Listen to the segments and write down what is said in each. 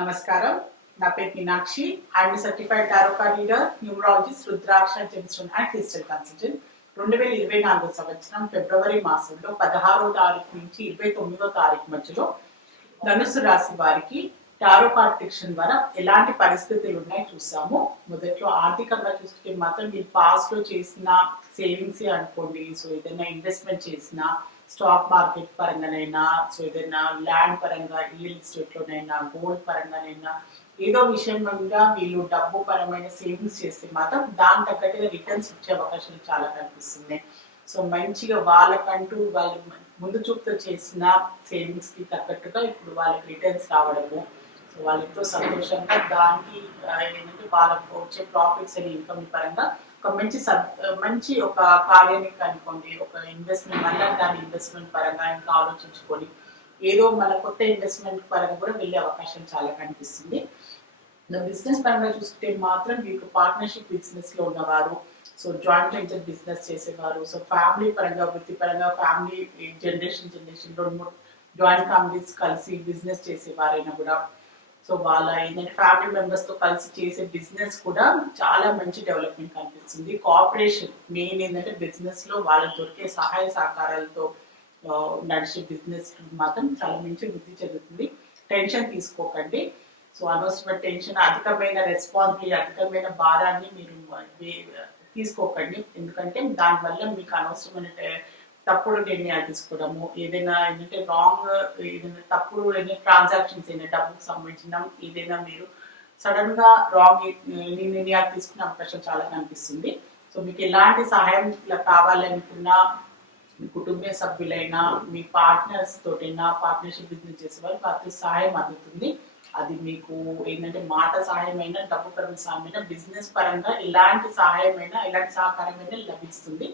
నమస్కారం. నా పేరు Meenakshi. I'm certified tarot card reader, numerologist, rudraksha gemstone and crystal consultant. 2024 సంవత్సరం ఫిబ్రవరి మాసంలో 16వ తారీఖు నుంచి 29వ తారీఖు మధ్యలో ధనుస్సు రాశి వారికి టారో కార్డ్ ప్రిడిక్షన్ ద్వారా ఎలాంటి పరిస్థితులు ఉన్నాయి చూసాము. మొదట్లో ఆర్థికంగా చూసుకుంటే మాత్రం మీరు పాస్ట్ లో చేసిన సేవింగ్స్ అనుకోండి, సో ఏదైనా ఇన్వెస్ట్మెంట్ చేసిన స్టాక్ మార్కెట్ పరంగానైనా, సో ఏదైనా ల్యాండ్ పరంగా, రియల్ ఎస్టేట్ లోనైనా, గోల్డ్ పరంగానైనా, ఏదో విషయం మీద వీళ్ళు డబ్బు పరమైన సేవింగ్స్ చేస్తే మాత్రం దాని తగ్గట్టుగా రిటర్న్స్ ఇచ్చే అవకాశాలు చాలా కనిపిస్తున్నాయి. సో మంచిగా వాళ్ళకంటూ వాళ్ళు ముందు చూపుతో చేసిన సేవింగ్స్ కి తగ్గట్టుగా ఇప్పుడు వాళ్ళకి రిటర్న్స్ రావడము, సో వాళ్ళు ఎంతో సంతోషంగా దానికి ఏంటంటే వాళ్ళకు వచ్చే ప్రాఫిట్స్ అని ఇన్కమ్ పరంగా ఒక మంచి ఒక కార్యానికి అనుకోండి, ఒక ఇన్వెస్ట్మెంట్ వల్ల దాని ఇన్వెస్ట్మెంట్ పరంగా ఇంకా ఆలోచించుకొని ఏదో మన కొత్త ఇన్వెస్ట్మెంట్ పరంగా కూడా వెళ్ళే అవకాశం చాలా కనిపిస్తుంది. బిజినెస్ పరంగా చూస్తే మాత్రం మీకు పార్ట్నర్షిప్ బిజినెస్ లో ఉన్నవారు, సో జాయింట్ వెంచర్ బిజినెస్ చేసేవారు, సో ఫ్యామిలీ పరంగా వృత్తిపరంగా ఫ్యామిలీ జనరేషన్ రెండు మూడు జాయింట్ ఫ్యామిలీస్ కలిసి బిజినెస్ చేసేవారైనా కూడా, సో వాళ్ళ ఏంటంటే ఫ్యామిలీ మెంబర్స్ తో కలిసి చేసే బిజినెస్ కూడా చాలా మంచి డెవలప్మెంట్ కనిపిస్తుంది. కోఆపరేషన్ మెయిన్ ఏంటంటే బిజినెస్ లో వాళ్ళకి దొరికే సహాయ సహకారాలతో నడిచే బిజినెస్ మాత్రం చాలా మంచి వృద్ధి చెందుతుంది. టెన్షన్ తీసుకోకండి. సో అనవసరమైన టెన్షన్, అధికమైన రెస్పాన్సిబిలిటీ, అధికమైన భారాన్ని మీరు తీసుకోకండి. ఎందుకంటే దానివల్ల మీకు అనవసరమైన తప్పుడు నిర్ణయాలు తీసుకోవడము, ఏదైనా ఏంటంటే రాంగ్, ఏదైనా తప్పుడు ట్రాన్సాక్షన్స్ అయినా డబ్బుకు సంబంధించిన ఏదైనా మీరు సడన్ గా రాంగ్ నిర్ణయాలు తీసుకునే అవకాశం చాలా కనిపిస్తుంది. సో మీకు ఎలాంటి సహాయం కావాలనుకున్నా, మీ కుటుంబ సభ్యులైనా, మీ పార్ట్నర్స్ తోటైనా, పార్ట్నర్షిప్ బిజినెస్ చేసే వారికి ప్రతి సహాయం అందుతుంది. అది మీకు ఏంటంటే మాట సహాయమైనా, డబ్బు పరమైన సహాయమైనా, బిజినెస్ పరంగా ఎలాంటి సహాయమైనా, ఎలాంటి సహకారమైనా లభిస్తుంది.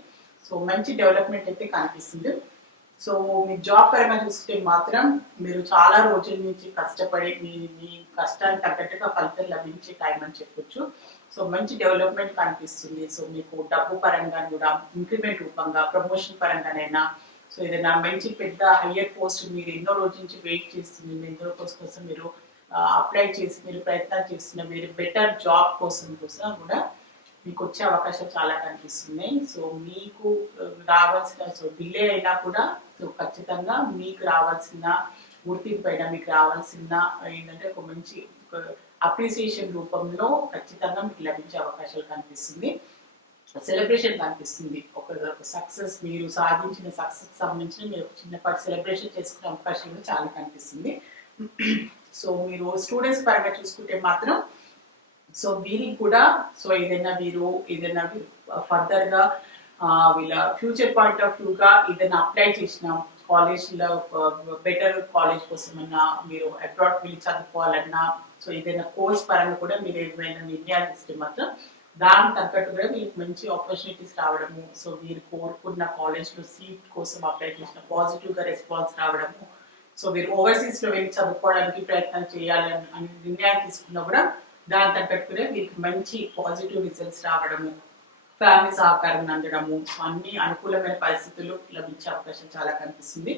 సో మంచి డెవలప్మెంట్ అయితే కనిపిస్తుంది. సో మీ జాబ్ పరంగా చూస్తే మాత్రం మీరు చాలా రోజుల నుంచి కష్టపడి మీ కష్టానికి తగ్గట్టుగా ఫలితం లభించే టైం అని చెప్పొచ్చు. సో మంచి డెవలప్మెంట్ కనిపిస్తుంది. సో మీకు డబ్బు పరంగా కూడా ఇంక్రిమెంట్ రూపంగా, ప్రమోషన్ పరంగానైనా, సో ఏదైనా మంచి పెద్ద హయ్యర్ పోస్ట్ మీరు ఎన్నో రోజుల నుంచి వెయిట్ చేస్తుంది, ఎన్నో పోస్ట్ కోసం మీరు అప్లై చేసి మీరు ప్రయత్నాలు చేస్తున్న, మీరు బెటర్ జాబ్ కోసం కూడా మీకు వచ్చే అవకాశం చాలా కనిపిస్తున్నాయి. సో మీకు రావాల్సిన, సో డిలే అయినా కూడా సో ఖచ్చితంగా మీకు రావాల్సిన గుర్తింపు అయినా, మీకు రావాల్సిన ఏంటంటే ఒక మంచి అప్రిసియేషన్ రూపంలో ఖచ్చితంగా మీకు లభించే అవకాశాలు కనిపిస్తుంది. సెలబ్రేషన్ కనిపిస్తుంది. ఒక సక్సెస్, మీరు సాధించిన సక్సెస్ సంబంధించిన మీరు ఒక చిన్నపాటి సెలబ్రేషన్ చేసుకునే అవకాశం కూడా చాలా కనిపిస్తుంది. సో మీరు స్టూడెంట్స్ పరంగా చూసుకుంటే మాత్రం సో వీరికి కూడా సో ఏదైనా ఫర్దర్ గా వీళ్ళ ఫ్యూచర్ పాయింట్ ఆఫ్ వ్యూ గా ఏదైనా అప్లై చేసిన కాలేజ్ లో బెటర్ కాలేజ్ కోసమన్నా, మీరు అబ్రాడ్ వెళ్ళి చదువుకోవాలన్నా, సో ఏదైనా కోర్స్ పరంగా కూడా మీరు ఏమైనా నిర్ణయాలు ఇస్తే మాత్రం దానికి తగ్గట్టు కూడా మీకు మంచి ఆపర్చునిటీస్ రావడము, సో మీరు కోరుకున్న కాలేజ్ లో సీట్ కోసం అప్లై చేసిన పాజిటివ్ గా రెస్పాన్స్ రావడము, సో మీరు ఓవర్సీస్ లో వెళ్ళి చదువుకోవడానికి ప్రయత్నం చేయాలని అని నిర్ణయాలు తీసుకున్నా కూడా దాని తగ్గట్టుగా మీకు మంచి పాజిటివ్ రిజల్ట్స్ రావడము, ఫ్యామిలీ సహకారం అందడము, అన్ని అనుకూలమైన పరిస్థితులు లభించే అవకాశం చాలా కనిపిస్తుంది.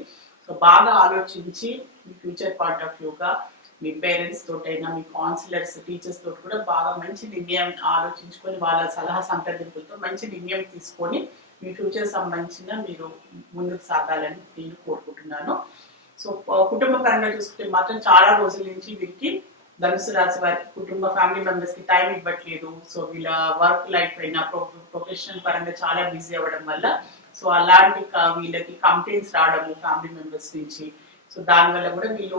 సో బాగా ఆలోచించి మీ ఫ్యూచర్ పాయింట్ ఆఫ్ వ్యూగా మీ పేరెంట్స్ తోటైనా, మీ కౌన్సిలర్స్, టీచర్స్ తోటి కూడా బాగా మంచి నిర్ణయం ఆలోచించుకొని వాళ్ళ సలహా సంప్రదింపులతో మంచి నిర్ణయం తీసుకొని మీ ఫ్యూచర్ సంబంధించిన మీరు ముందుకు సాగాలని నేను కోరుకుంటున్నాను. సో కుటుంబ పరంగా చూసుకుంటే మాత్రం చాలా రోజుల నుంచి వీరికి ధనుసు రాశి వారికి కుటుంబ ఫ్యామిలీ మెంబర్స్ కి టైం ఇవ్వట్లేదు. సో వీళ్ళ వర్క్ లైఫ్ అయినా, ప్రొఫెషనల్ పరంగా చాలా బిజీ అవ్వడం వల్ల సో అలాంటి వీళ్ళకి కంప్లైంట్స్ రావడము ఫ్యామిలీ మెంబర్స్ నుంచి, సో దానివల్ల కూడా వీళ్ళు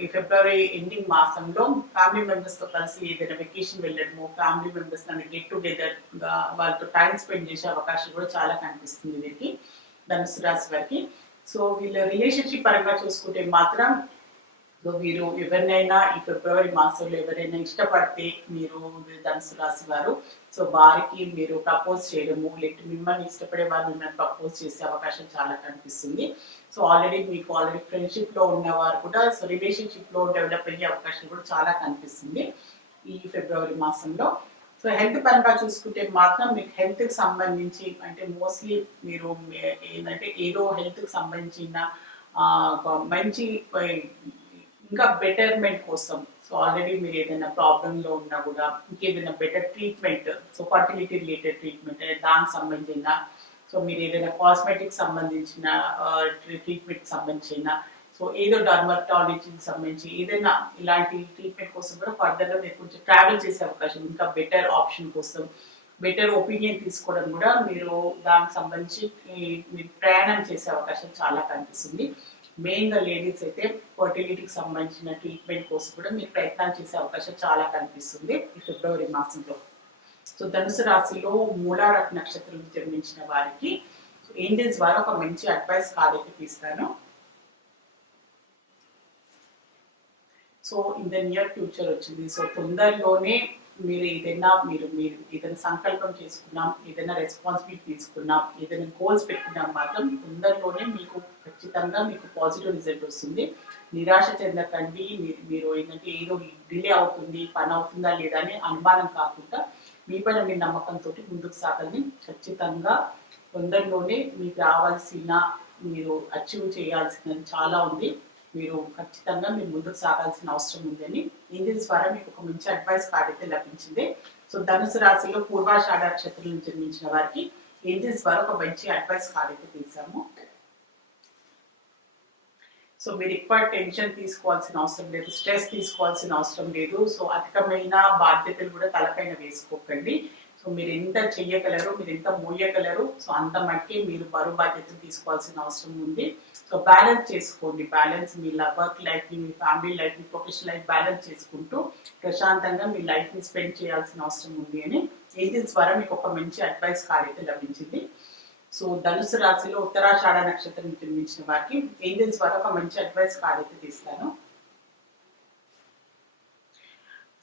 ఈ ఫిబ్రవరి ఎండింగ్ మాసంలో ఫ్యామిలీ మెంబర్స్ తో కలిసి ఏదైనా వెకేషన్ వెళ్ళడము, ఫ్యామిలీ మెంబర్స్ గెట్ టుగెదర్ గా వాళ్ళతో టైం స్పెండ్ చేసే అవకాశం కూడా చాలా కనిపిస్తుంది వీరికి, ధనుసు రాశి వారికి. సో వీళ్ళ రిలేషన్షిప్ పరంగా చూసుకుంటే మాత్రం సో మీరు ఎవరినైనా ఈ ఫిబ్రవరి మాసంలో ఎవరైనా ఇష్టపడితే మీరు ధనుసు రాశి వారు, సో వారికి మీరు ప్రపోజ్ చేయడము, లేకపోతే మిమ్మల్ని ఇష్టపడే వారు మిమ్మల్ని ప్రపోజ్ చేసే అవకాశం చాలా కనిపిస్తుంది. సో మీకు ఆల్రెడీ ఫ్రెండ్షిప్ లో ఉన్నవారు కూడా సో రిలేషన్షిప్ లో డెవలప్ అయ్యే అవకాశం కూడా చాలా కనిపిస్తుంది ఈ ఫిబ్రవరి మాసంలో. సో హెల్త్ పరంగా చూసుకుంటే మాత్రం మీకు హెల్త్ కి సంబంధించి అంటే మోస్ట్లీ మీరు ఏంటంటే ఏదో హెల్త్ కి సంబంధించిన మంచి ఇంకా బెటర్మెంట్ కోసం, సో ఆల్రెడీ మీరు ఏదైనా ప్రాబ్లంలో ఉన్నా కూడా ఇంకేదైనా better treatment, so fertility related treatment దానికి సంబంధించిన, సో మీరు ఏదైనా కాస్మెటిక్ సంబంధించిన ట్రీట్మెంట్ సంబంధించిన, సో ఏదో డర్మటాలజీకి సంబంధించి ఏదైనా ఇలాంటి ట్రీట్మెంట్ కోసం కూడా ఫర్దర్గా మీరు కొంచెం ట్రావెల్ చేసే అవకాశం, ఇంకా బెటర్ ఆప్షన్ కోసం బెటర్ ఒపీనియన్ తీసుకోవడం కూడా మీరు దానికి సంబంధించి మీరు ప్రయాణం చేసే అవకాశం చాలా కనిపిస్తుంది. మెయిన్గా లేడీస్ అయితే ఫర్టిలిటీకి సంబంధించిన ట్రీట్మెంట్ కోసం కూడా మీరు ప్రయత్నాలు చేసే అవకాశం చాలా కనిపిస్తుంది ఈ ఫిబ్రవరి మాసంలో. సో ధనుసు రాశిలో మూలార నక్షత్రం జన్మించిన వారికి ఏంజల్స్ ద్వారా ఒక మంచి అడ్వైస్ కార్డ్ అయితే తీస్తాను. So in the near future వచ్చింది. సో తొందరలోనే మీరు ఏదైనా మీరు ఏదైనా సంకల్పం చేసుకున్నాం, ఏదైనా రెస్పాన్సిబిలిటీ తీసుకున్నాం, ఏదైనా గోల్స్ పెట్టుకున్నాం మాత్రం తొందరలోనే మీకు ఖచ్చితంగా మీకు పాజిటివ్ రిజల్ట్ వస్తుంది. నిరాశ చెందకండి. మీరు ఏంటంటే ఏదో డిలే అవుతుంది, పని అవుతుందా లేదా అని అనుమానం కాకుండా మీ పైన మీ నమ్మకంతో ముందుకు సాగండి. ఖచ్చితంగా తొందరలోనే మీకు రావాల్సిన, మీరు అచీవ్ చేయాల్సినది చాలా ఉంది. మీరు ఖచ్చితంగా మీరు ముందుకు సాగాల్సిన అవసరం ఉందని ఏంజల్స్ ద్వారా మీకు ఒక మంచి అడ్వైస్ కార్డ్ అయితే లభించింది. సో ధనుసు రాశిలో పూర్వాషాఢ నక్షత్రం జన్మించిన వారికి ఏంజల్స్ ద్వారా ఒక మంచి అడ్వైస్ కార్డ్ అయితే తీసాము. సో మీరు ఎక్కువ టెన్షన్ తీసుకోవాల్సిన అవసరం లేదు, స్ట్రెస్ తీసుకోవాల్సిన అవసరం లేదు. సో అధికమైన బాధ్యతలు కూడా తలపైన వేసుకోకండి. సో మీరు ఎంత చెయ్యగలరు, మీరు ఎంత మోయగలరు, సో అంత మట్టికి మీరు బరువు బాధ్యతలు తీసుకోవాల్సిన అవసరం ఉంది. సో బ్యాలెన్స్ చేసుకోండి. బ్యాలెన్స్ మీ వర్క్ లైఫ్ని, మీ ఫ్యామిలీ లైఫ్ని, ప్రొఫెషనల్ లైఫ్ బ్యాలెన్స్ చేసుకుంటూ ప్రశాంతంగా మీ లైఫ్ని స్పెండ్ చేయాల్సిన అవసరం ఉంది అని ఏంజల్స్ ద్వారా మీకు ఒక మంచి అడ్వైస్ కార్డ్ అయితే లభించింది. సో ధనుసు రాశిలో ఉత్తరాషాఢ నక్షత్రం జన్మించిన వారికి ఏంజల్స్ ద్వారా ఒక మంచి అడ్వైస్ కార్డ్ అయితే తీస్తాను.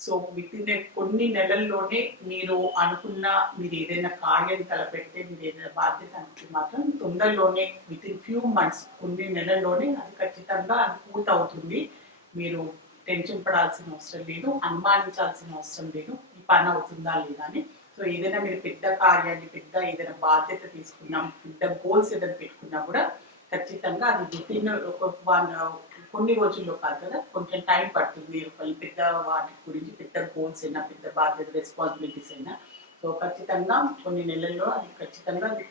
సో విత్ ఇన్ కొన్ని నెలల్లోనే మీరు అనుకున్న, మీరు ఏదైనా కార్యం తలపెడితే, మీరు ఏదైనా బాధ్యత అనుకుంటే మాత్రం తొందరలోనే విత్ ఇన్ ఫ్యూ మంత్స్, కొన్ని నెలల్లోనే అది ఖచ్చితంగా అది పూర్తవుతుంది. మీరు టెన్షన్ పడాల్సిన అవసరం లేదు, అనుమానించాల్సిన అవసరం లేదు ఈ పని అవుతుందా లేదా అని. సో ఏదైనా మీరు పెద్ద కార్యాన్ని, పెద్ద ఏదైనా బాధ్యత తీసుకున్నాం, పెద్ద గోల్స్ ఏదైనా పెట్టుకున్నా కూడా ఖచ్చితంగా అది విత్ ఇన్ ఒక కొన్ని రోజుల్లో కాదు కదా, కొంచెం టైం పడుతుంది. పెద్ద వాటి గురించి, పెద్ద గోల్స్ అయినా, పెద్ద బాధ్యత, రెస్పాన్సిబిలిటీస్ అయినా, సో ఖచ్చితంగా కొన్ని నెలల్లో అది ఖచ్చితంగా అది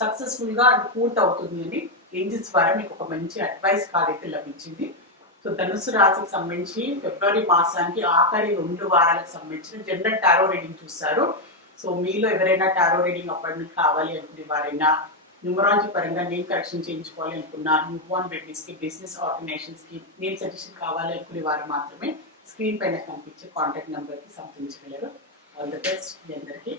సక్సెస్ఫుల్గా అది పూర్తి అవుతుంది అని ఏంజల్స్ ద్వారా మీకు ఒక మంచి అడ్వైస్ కార్డ్ అయితే లభించింది. సో ధనుసు రాశికి సంబంధించి ఫిబ్రవరి మాసానికి ఆఖరి 2 వారాలకు సంబంధించిన జనరల్ టారో రీడింగ్ చూస్తారు. సో మీలో ఎవరైనా టారో రీడింగ్ అపాయింట్మెంట్ కావాలి అనుకునే వారైనా, న్యూమరాలజీ పరంగా నేమ్ కరెక్షన్ చేయించుకోవాలి అనుకున్నా, న్యూ బోర్న్ బేబీస్కి, బిజినెస్ ఆర్గనైజేషన్స్కి నేమ్ సజెషన్ కావాలి అనుకునే వారు మాత్రమే స్క్రీన్ పైన కనిపించే కాంటాక్ట్ నెంబర్కి సంప్రదించగలరు. ఆల్ ది బెస్ట్ మీ అందరికీ.